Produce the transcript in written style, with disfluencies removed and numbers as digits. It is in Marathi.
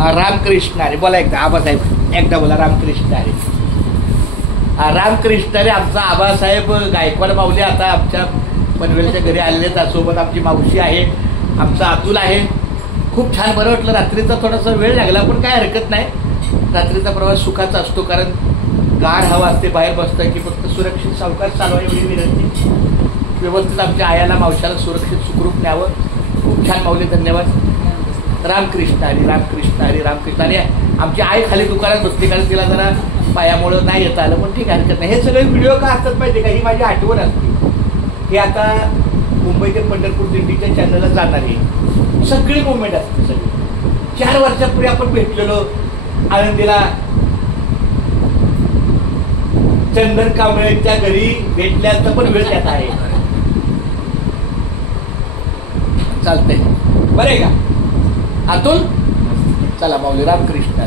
रामकृष्ण हरी बोला एकदा आबासाहेब एकदा बोला रामकृष्ण हरी. रामकृष्ण हरी. आमचा आबासाहेब गायकवाड माऊली आता आमच्या पनवेलच्या घरी आलेले आहेत. सोबत आमची मावशी आहे, आमचा अतुल आहे. खूप छान बरं वाटलं. रात्रीचा थोडासा वेळ लागला पण काय हरकत नाही. रात्रीचा प्रवास सुखाचा असतो कारण गाढ हवा असते बाहेर बसतं की फक्त सुरक्षित सावकाश चालवा एवढी विनंती. व्यवस्थित आमच्या आयाला मावशाला सुरक्षित सुखरूप न्यावं. खूप छान माऊली धन्यवाद. रामकृष्ण हरी रामकृष्ण हरी रामकृष्ण हरी. आमची आई खाली दुकानात बसली कारण तिला जरा पायामुळं नाही येता आलं पण ठीक आहे हरकत नाही. हे सगळे व्हिडिओ का असतात माहिती का, ही माझी आठवण असते. हे आता मुंबई ते पंढरपूर दिंडीच्या चॅनलला जाणार आहे. सगळी मुवमेंट असते सगळी. 4 वर्षापूर्वी आपण भेटलेलो आनंदीला चंदन कांबळेच्या घरी भेटल्याचं पण वेळ त्यात आहे. चालतंय बरं आहे का अतुल. चला माऊली रामकृष्ण.